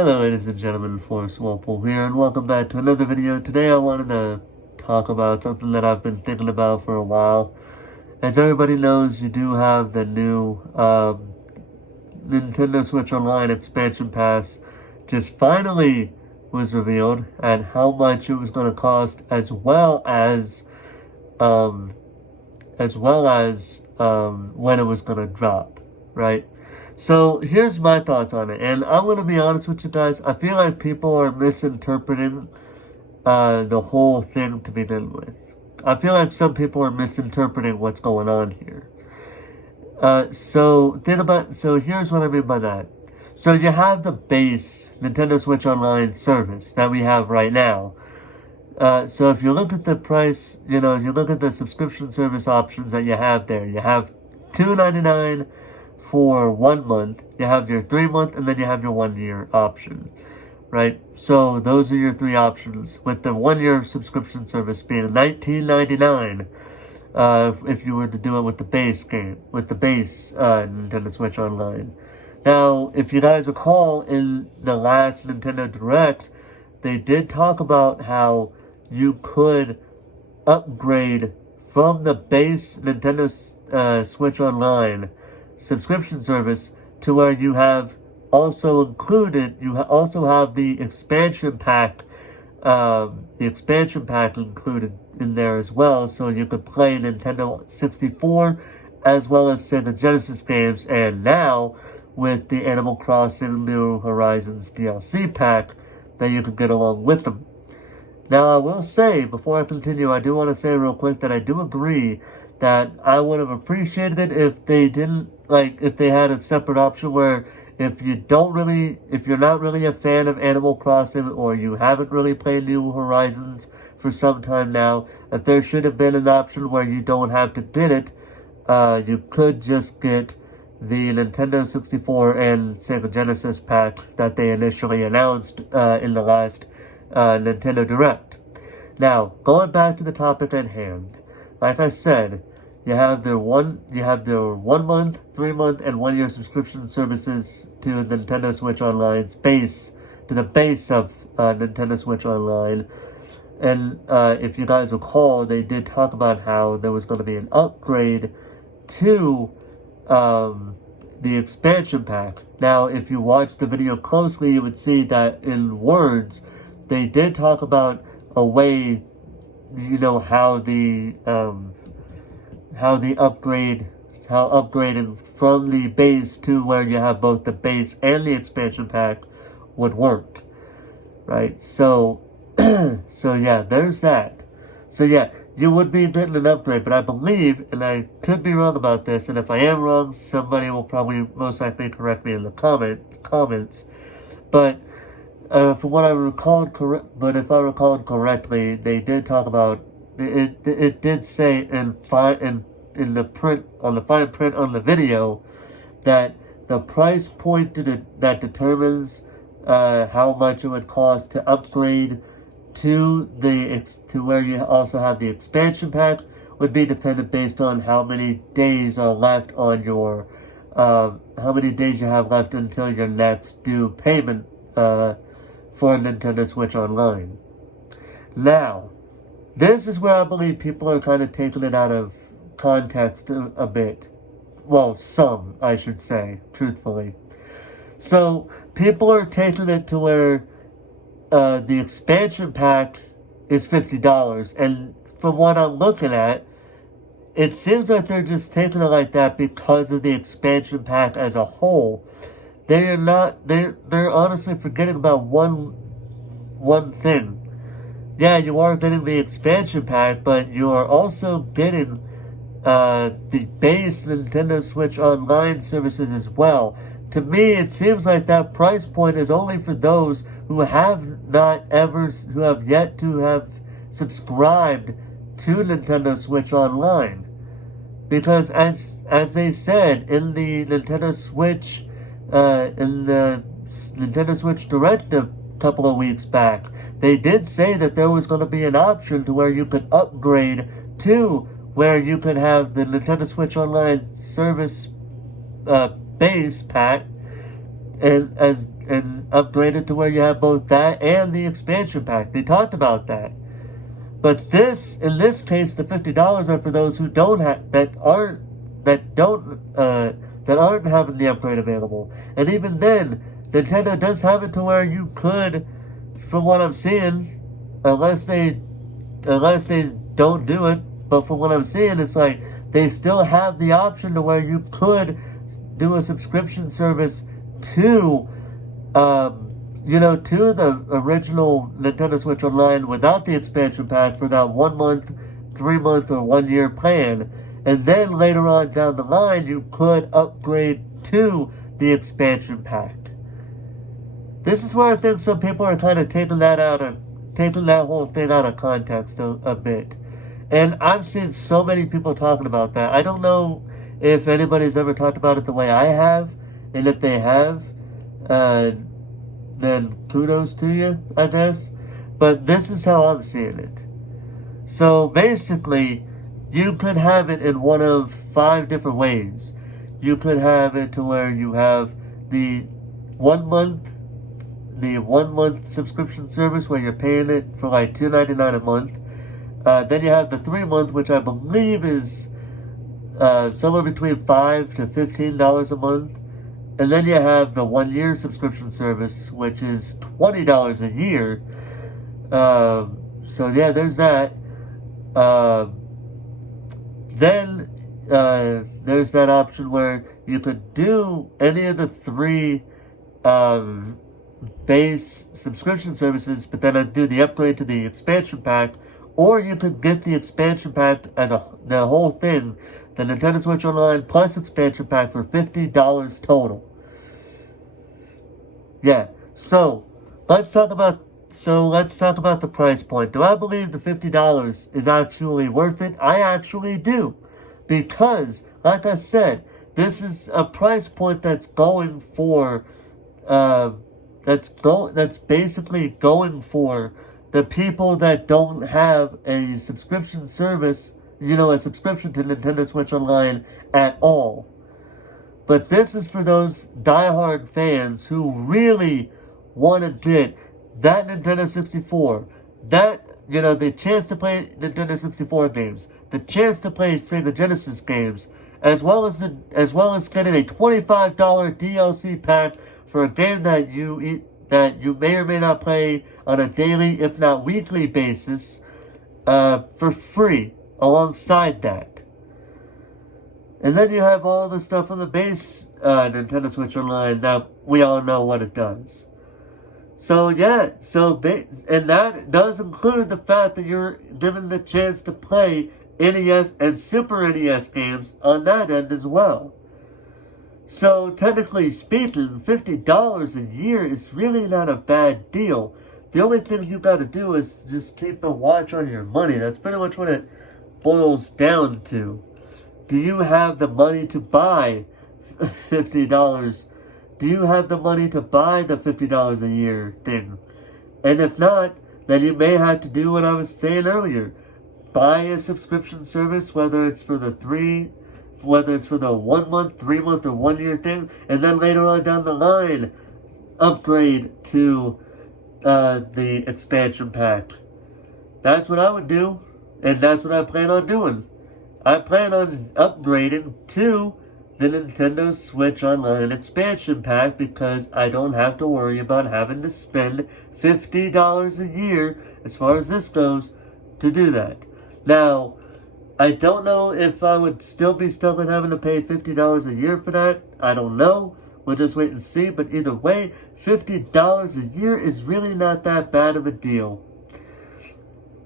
Hello ladies and gentlemen, Forrest Walpole here, and welcome back to another video. Today I wanted to talk about something that I've been thinking about for a while. As everybody knows, you do have the new Nintendo Switch Online expansion pass just finally was revealed, and how much it was going to cost, as well as when it was going to drop, right? So here's my thoughts on it, and I'm going to be honest with you guys. I feel like people are misinterpreting the whole thing to begin with. I feel like some people are misinterpreting what's going on here. So here's what I mean by that. So you have the base Nintendo Switch Online service that we have right now. So if you look at the price, you look at the subscription service options that you have there. You have $2.99 for 1 month, you have your 3-month, and then you have your 1-year option, right? So those are your three options, with the 1-year subscription service being $19.99 if you were to do it with the base game, with the base Nintendo Switch Online. Now, if you guys recall, in the last Nintendo Direct, they did talk about how you could upgrade from the base Nintendo Switch Online subscription service to where you have also included, you also have the expansion pack included in there as well, so you could play Nintendo 64 as well as Sega Genesis games, and now with the Animal Crossing New Horizons DLC pack that you can get along with them. Now, I will say, before I continue, I do want to say real quick that I do agree that I would have appreciated it if they didn't, if they had a separate option where if you're not really a fan of Animal Crossing, or you haven't really played New Horizons for some time now, that there should have been an option where you don't have to get it. You could just get the Nintendo 64 and Sega Genesis pack that they initially announced in the last Nintendo Direct. Now, going back to the topic at hand, like I said, you have their 1 month, 3-month, and 1-year subscription services to Nintendo Switch Online's base, to the base of Nintendo Switch Online. And if you guys recall, they did talk about how there was going to be an upgrade to the expansion pack. Now, if you watch the video closely, you would see that in words, they did talk about a way, how upgrading from the base to where you have both the base and the expansion pack would work, right? So yeah, there's that. So yeah, you would be getting an upgrade, but I believe, and I could be wrong about this, and if I am wrong, somebody will probably most likely correct me in the comments, but from what I recalled, if I recalled correctly, they did talk about it. It did say in the fine print on the video that the price point that determines how much it would cost to upgrade to where you also have the expansion pack would be dependent based on how many days are left on your how many days you have left until your next due payment for Nintendo Switch Online. Now, this is where I believe people are kind of taking it out of context a bit. Well, some, I should say, truthfully. So, people are taking it to where the expansion pack is $50, and from what I'm looking at, it seems like they're just taking it like that because of the expansion pack as a whole. They're honestly forgetting about one thing. Yeah, you are getting the expansion pack, but you are also getting the base Nintendo Switch Online services as well. To me, it seems like that price point is only for those who have yet to have subscribed to Nintendo Switch Online. Because as they said in the Nintendo Switch Direct a couple of weeks back, they did say that there was going to be an option to where you could upgrade to where you could have the Nintendo Switch Online service base pack, and and upgrade it to where you have both that and the expansion pack. They talked about that. But in this case, the $50 are for those who don't have, that aren't having the upgrade available. And even then, Nintendo does have it to where you could, from what I'm seeing, unless they don't do it, but from what I'm seeing, it's like they still have the option to where you could do a subscription service to to the original Nintendo Switch Online without the expansion pack for that 1 month, 3 month, or 1 year plan. And then later on down the line, you could upgrade to the expansion pack. This is where I think some people are kind of taking that whole thing out of context a bit. And I've seen so many people talking about that. I don't know if anybody's ever talked about it the way I have. And if they have, then kudos to you, I guess. But this is how I'm seeing it. So basically, you could have it in one of 5 different ways. You could have it to where you have the 1 month subscription service where you're paying it for like $2.99 a month. Then you have the 3 month, which I believe is somewhere between $5 to $15 a month. And then you have the 1 year subscription service, which is $20 a year. So yeah, there's that. Then there's that option where you could do any of the 3 base subscription services, but then do the upgrade to the expansion pack, or you could get the expansion pack as the whole thing, the Nintendo Switch Online plus expansion pack for $50 total. Yeah, so let's talk about the price point. Do I believe the $50 is actually worth it? I actually do. Because, like I said, this is a price point that's going for that's basically going for the people that don't have a subscription service, a subscription to Nintendo Switch Online at all. But this is for those diehard fans who really want to get that Nintendo 64, the chance to play Nintendo 64 games, the chance to play Sega Genesis games, as well as getting a $25 DLC pack for a game that you may or may not play on a daily, if not weekly basis, for free alongside that. And then you have all the stuff on the base Nintendo Switch Online that we all know what it does. So yeah, and that does include the fact that you're given the chance to play NES and Super NES games on that end as well. So technically speaking, $50 a year is really not a bad deal. The only thing you gotta do is just keep a watch on your money. That's pretty much what it boils down to. Do you have the money to buy $50? Do you have the money to buy the $50 a year thing? And if not, then you may have to do what I was saying earlier. Buy a subscription service, whether it's for the 1 month, 3 month, or 1 year thing, and then later on down the line, upgrade to the expansion pack. That's what I would do, and that's what I plan on doing. I plan on upgrading to the Nintendo Switch Online expansion pack because I don't have to worry about having to spend $50 a year, as far as this goes, to do that. Now, I don't know if I would still be stuck with having to pay $50 a year for that. I don't know. We'll just wait and see. But either way, $50 a year is really not that bad of a deal.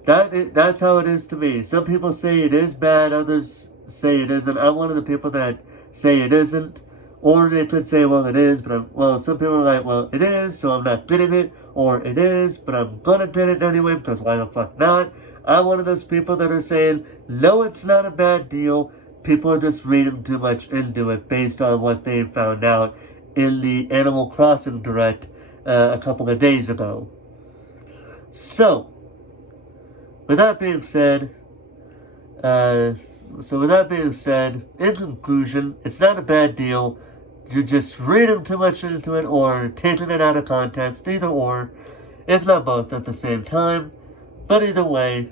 That's how it is to me. Some people say it is bad, others say it isn't. I'm one of the people that say it isn't, or they could say, well, it is, but some people are like, well, it is, so I'm not getting it, or it is, but I'm gonna get it anyway, because why the fuck not? I'm one of those people that are saying, no, it's not a bad deal. People are just reading too much into it based on what they found out in the Animal Crossing Direct a couple of days ago. So, with that being said, in conclusion, it's not a bad deal. you're just reading too much into it or taking it out of context, either or, if not both at the same time. But either way,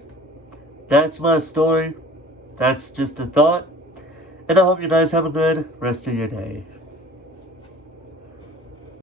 that's my story. That's just a thought. And I hope you guys have a good rest of your day.